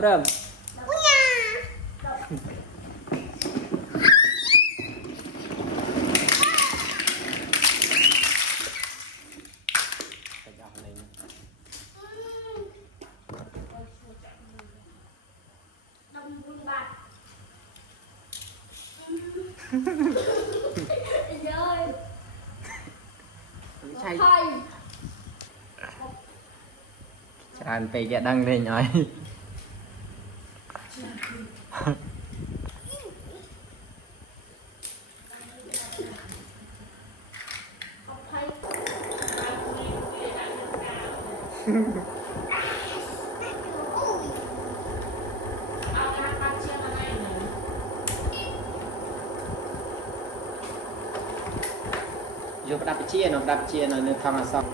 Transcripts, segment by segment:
Rơm. Chán pe cái đăng lên nói vô đạp chia nó nên thằng là xong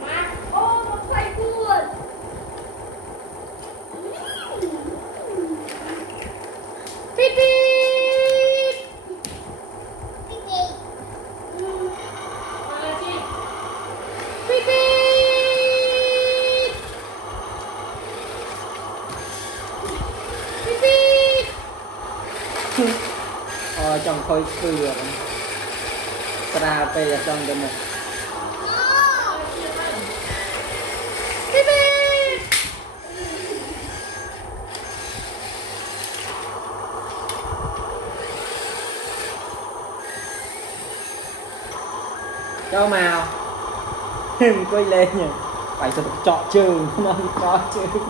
trong khơi cửa ra về trong cái một cho màu quay lên nhỉ phải thật trọ trường nó có trường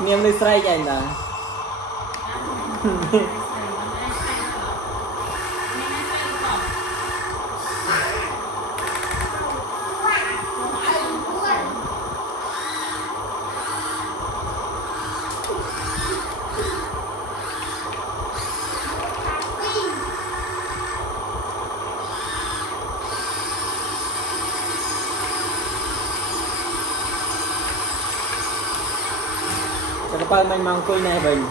niềm đi say vậy nè bao mình mong quên này bình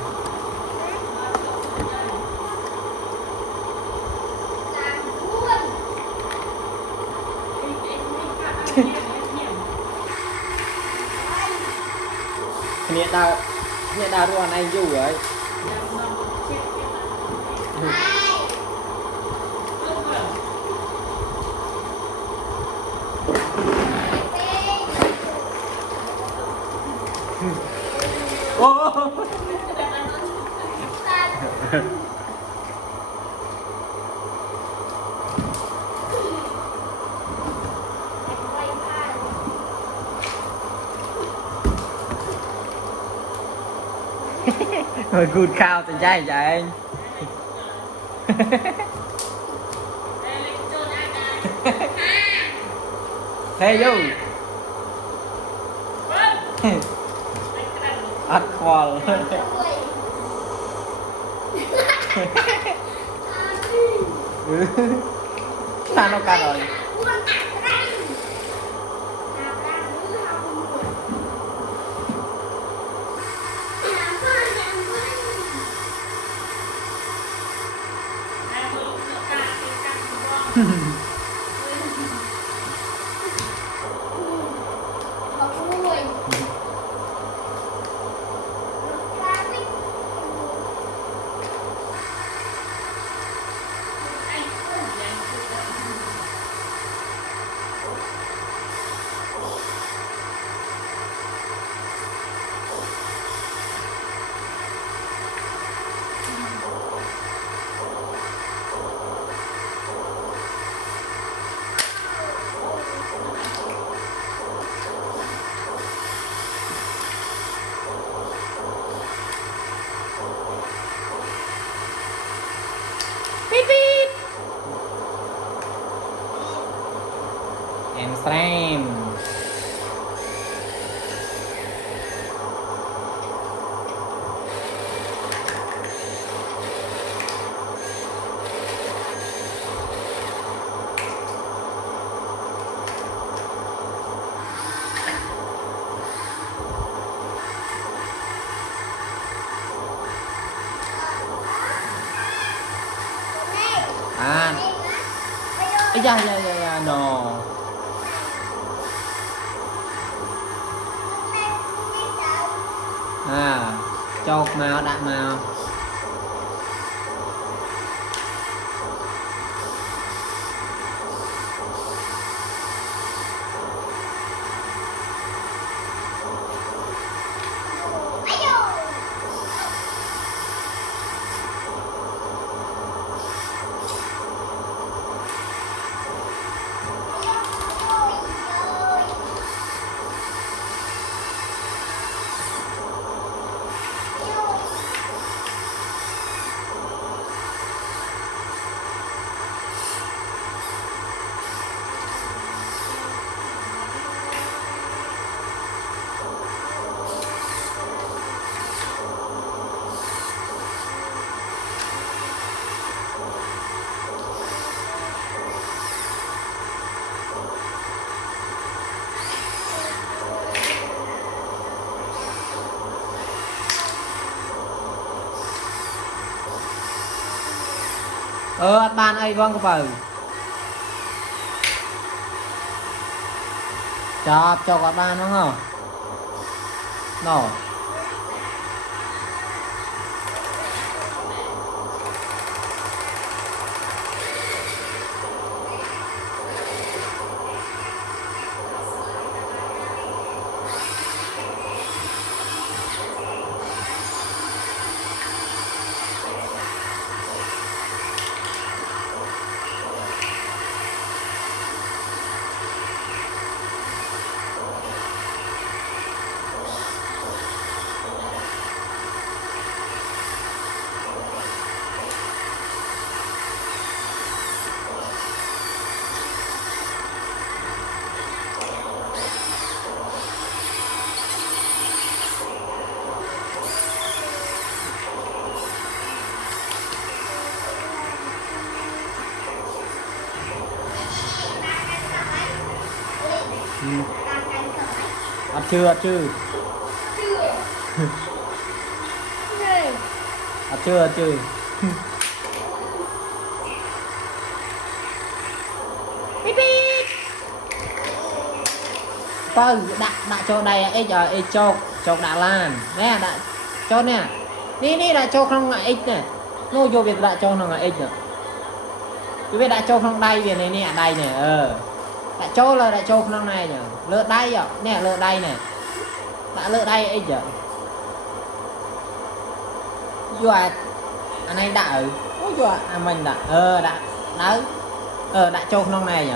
nghe đau luôn anh du rồi Hơi good khao tình trai vậy anh hey yo ắt khoal sao nó cả rồi dạ no à chọc màu đạn màu ban ai vong có phải chọc cho các bạn đúng không nó chưa chưa vâng đã cho đây ít chọc đã lan nè đã cho nè đi đã cho không là ít nè ngô vô việc đã cho không là ít nữa chú biết đã cho không đây việc này nè đây nè đã cho là đã cho không này nhỉ lựa đây à nè lựa đây nè đã lựa đây ít giờ vừa anh ấy đã vừa mình đã đã đấy đã cho không này nhỉ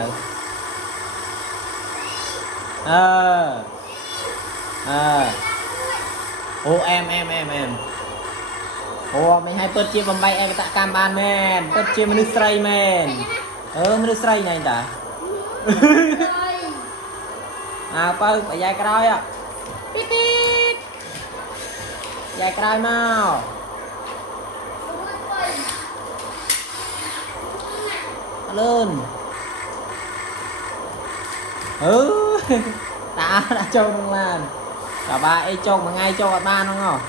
ô em ô mình hay bớt chia vòng bay em tạ cam ban men bớt chia mình stray men mình stray này đã à bao phải dài cái đôi ạ pít pít dài cái đôi mau lên đã cho không làm cả ba ấy cho mà ngay cho ba đúng không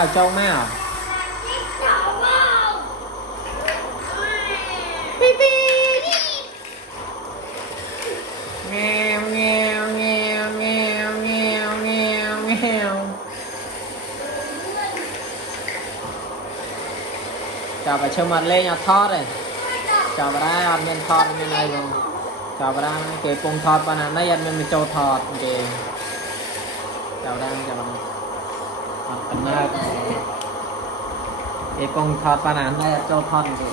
nào trông nào nghèo nghèo nghèo nghèo nghèo nghèo nghèo chào bà chơi mặt lên nhà thót này chào bà ra ăn men thót bên này luôn chào bà ra cái cùng thót bà nào đây ăn men châu thót kì chào bà anh ơi cái cùng thót bà nào đây ăn châu thót kì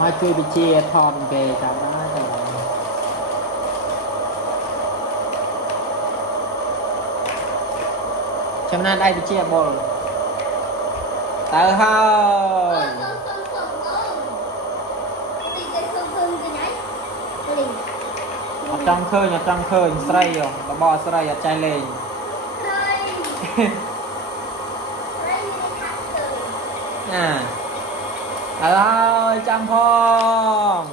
mà chui bị chia thon kề chào đó cho nên đây bị chia bol tới hơi ở trong khơi sray rồi bà bò sray ở chai lên à ơi chăm phong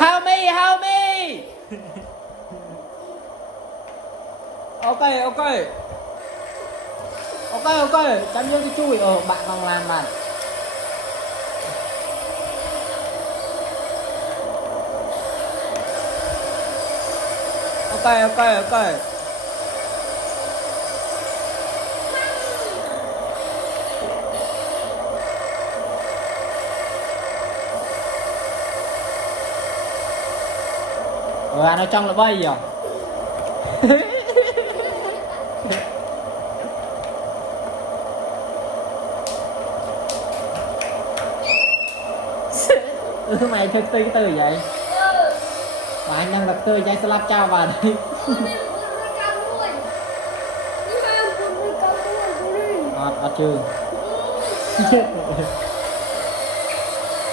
help me ok chăm như cái chui bạn còn làm bạn ok nó trong là bay rồi mày chơi tư cái từ vậy mà anh đang đặt tư cho anh slap trao vào đây chưa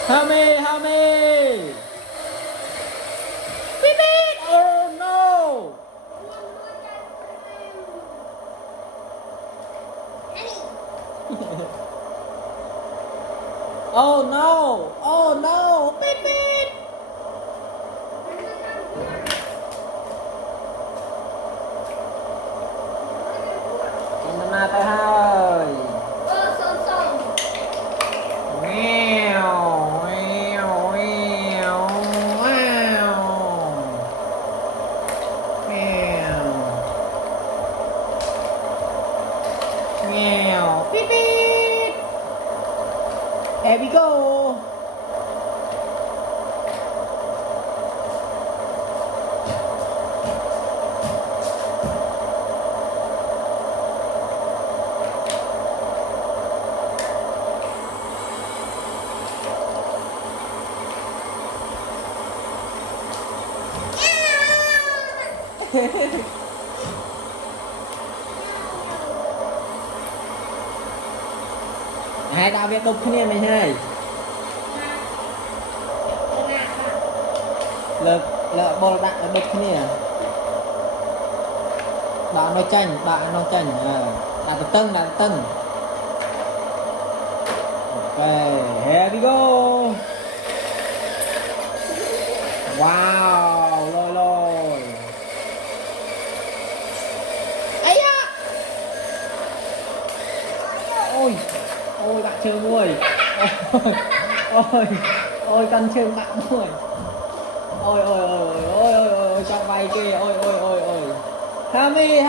help me beep beep oh no oh no beep beep em na tới hai beep beep there we go hai đạo việc đục kia mày hay lợ bò đạn đục kia bạn nói chanh đạn tưng ok here we go wow lôi ấy da ôi bạn chơi mùi ôi con chơi bạn mùi ôi trong vai kia ôi help me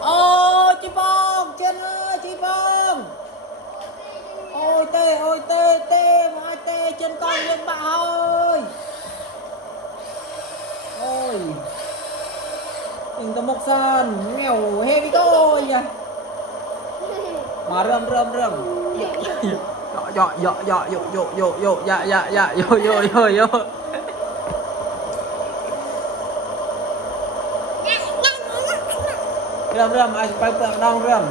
ôi chị bông chân ơi chị bông ôi tê mà tê chân con lên bà ơi ôi đừng có một sân nghèo heavy thôi mà râm dọ râm ai phải tượng đong râm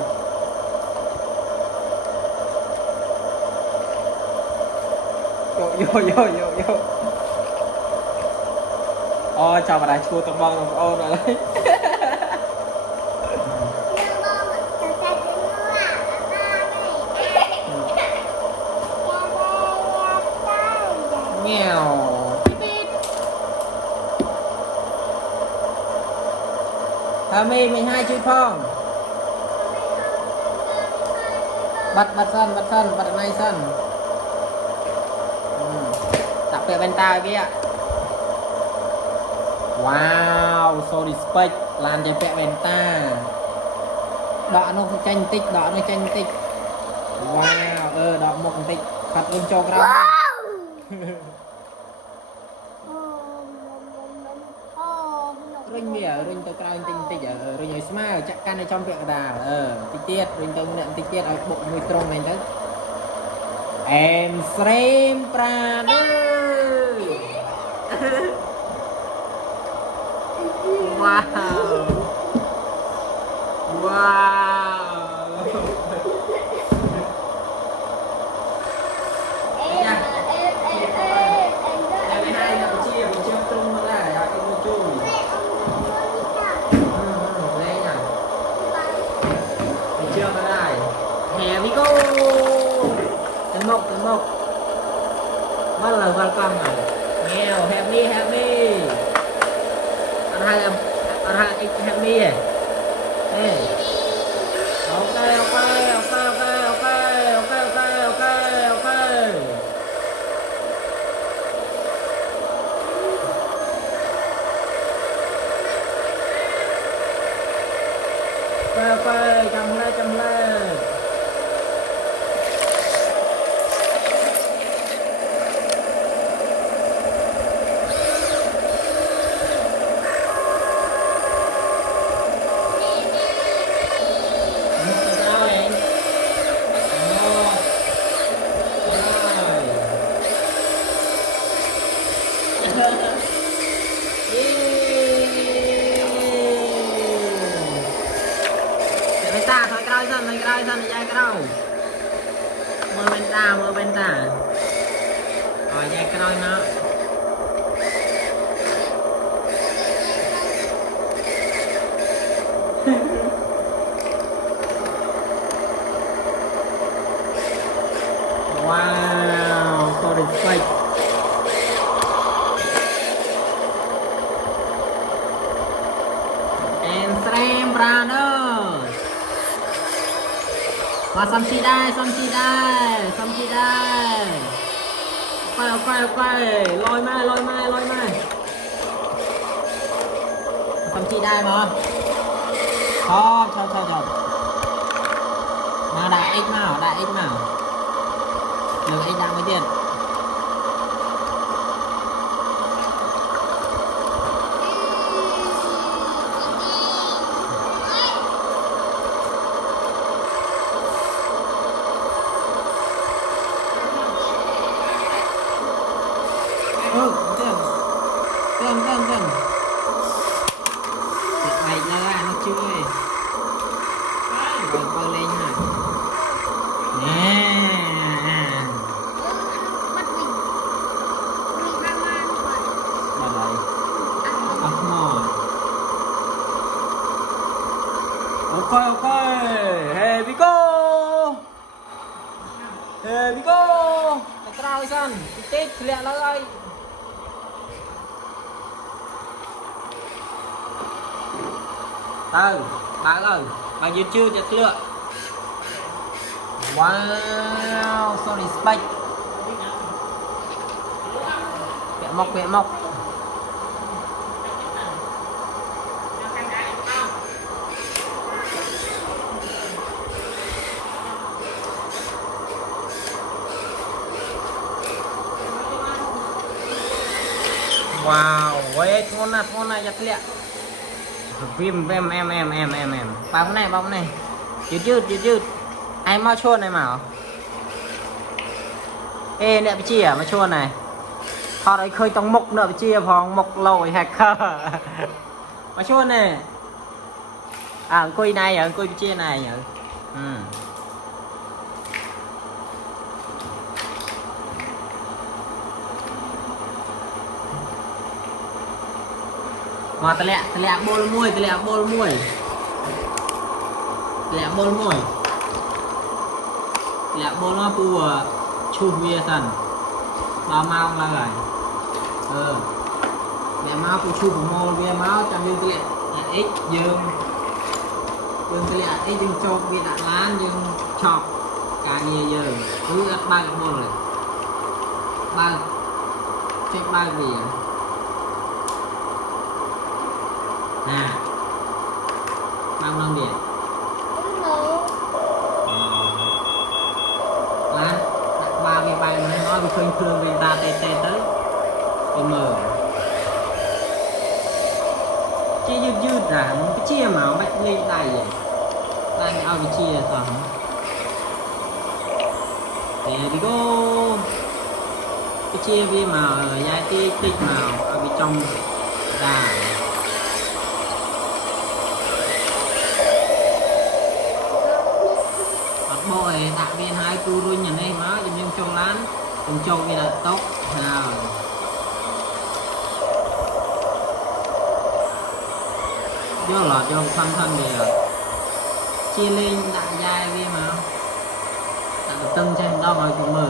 yo chào bà đại chua tông bông rồi đấy nghèo Hà My 12 chui phong bật này sân tập về bên tai kia wow so respect làm cho vẽ bên ta đọ nó tranh tích wow đọ một tích thật luôn cho cái rinh mía rinh tới cào tinh tinh ở rinh ấy smile chắc căn này trong việc đà tinh tiết rinh tới nhận tinh tiết ở bộ mùi trông này tới em stream prado wow wow Here we go. Từng một. Bắt là welcome rồi. Nghèo, help me. Anh hai help me. Ê. Ok. Chăm lên. Thôi cái đó dần dai cái đâu mơ bên ta rồi dai cái đôi nó wow so respect and Sam Brothers mà xong chi đây ok lôi mai xong chi đây mà thôi mà đại x mà được x đang mới tiền Tên mày ra nó chui rồi coi lên nè bắt mình mang mang rồi ok here we go tao xong tết lẹ nó ơi bạn ơi bạn nhìn chưa chất lượng wow so respect vẽ móc wow wait ngon này chất lượng phim em bao cái nàyยืดai mau chôn này mà ê nè bị chia mà chôn này họ đấy khơi trong mộc nợ bị chia phòng mộc lồi hacker mà chôn này coi này ở coi bị chia này nhở mà tao lẹ bôi môi lẹ bôi nó pu chu bia thần ba mau là rồi lẹ mau pu chu của môi bia máu trong dương lẹ x dương lẹ x dương chọc bia đạn lán dương chọc cả nhiều giờ cứ ăn ba cái môi rồi ba check ba gì bao năm điện lá ba cái bay mà nói khơi khơi bên ta tê tê tới cái mờ chia dư ra cái chia mà bách lên tay vậy tay ao cái chia thôi there we go cái chia vi màu dài tí tích màu ở bên trong đà bôi đặt viên hai cu luôn nhìn đây máu dùng trong lán cùng châu vì là tốt nào do lọt cho thân thân đều chia lên đặt dài vì mà đặt tân trên đó mọi người mở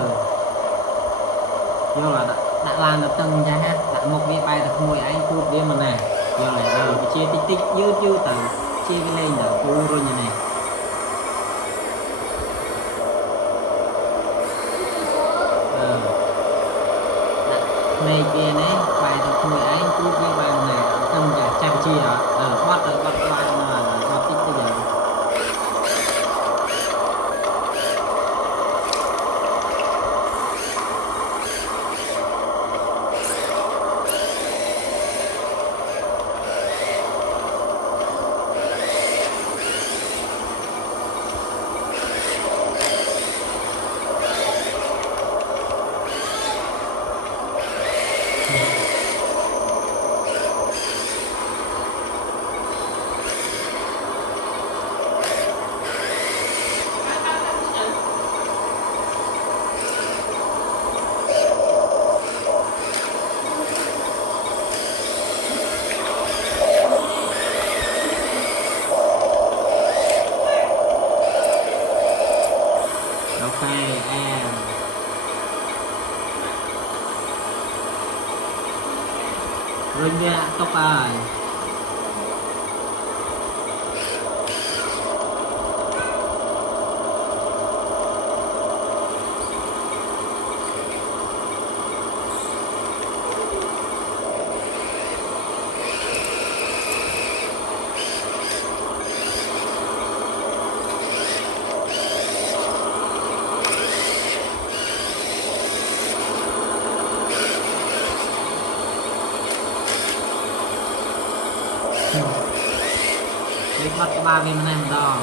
do là đặt làm đặt tân ra ha đặt một viên bay đặt mùi anh phút viên mà này do là chia tích tích dư dư từ chia lên là cu rồi như này này kia này bài tập người anh cứ như bài này không cả chăm chi đó bắt bài mà bắt tích bây giờ rồi nha tóc ai bắt ba viên này đó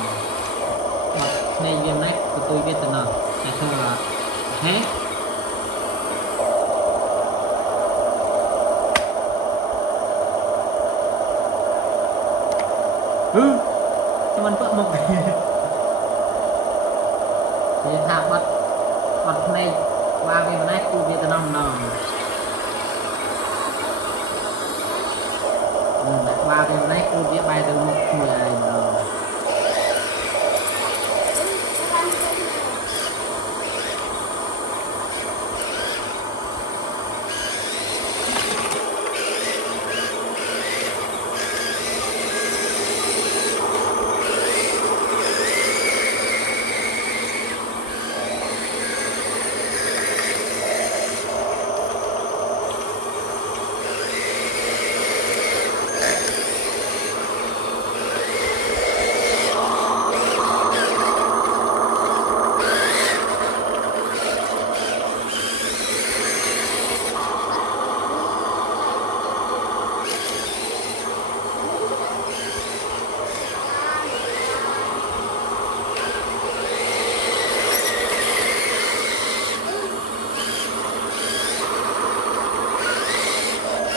bắt này viên này của tôi biết từ nào sẽ thưa là hết cho mình vợ một thì thả bắt này ba viên này tôi biết từ nào ba bên này cứ biết bay từ một người này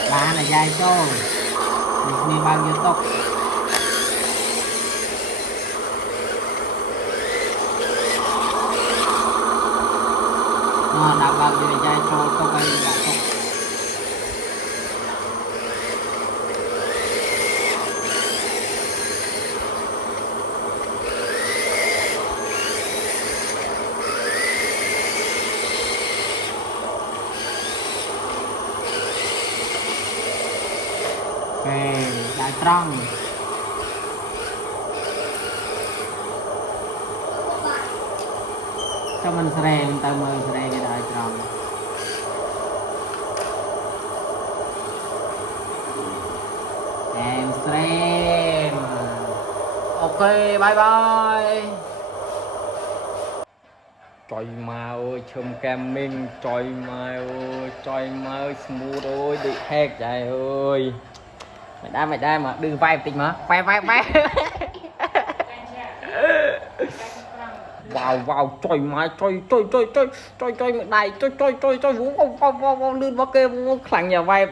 đá là dài cho mình bao nhiêu tốc nó đã bao nhiêu dài cho tốc ấy là tốc đại trăng cho mình sreng tới mơ sreng cái đại trăng em sreng ok bye bye. Trời mà ơi, chùm cam minh, trời mà ơi, trời mà ơi, smooth ơi, đi hết trời ơi. Mày đai mà, đừng vai một tí mà, vai. Wow, trời mà, trời, mày đai, trời, wow, lươn vào kê, khẳng nhà vai.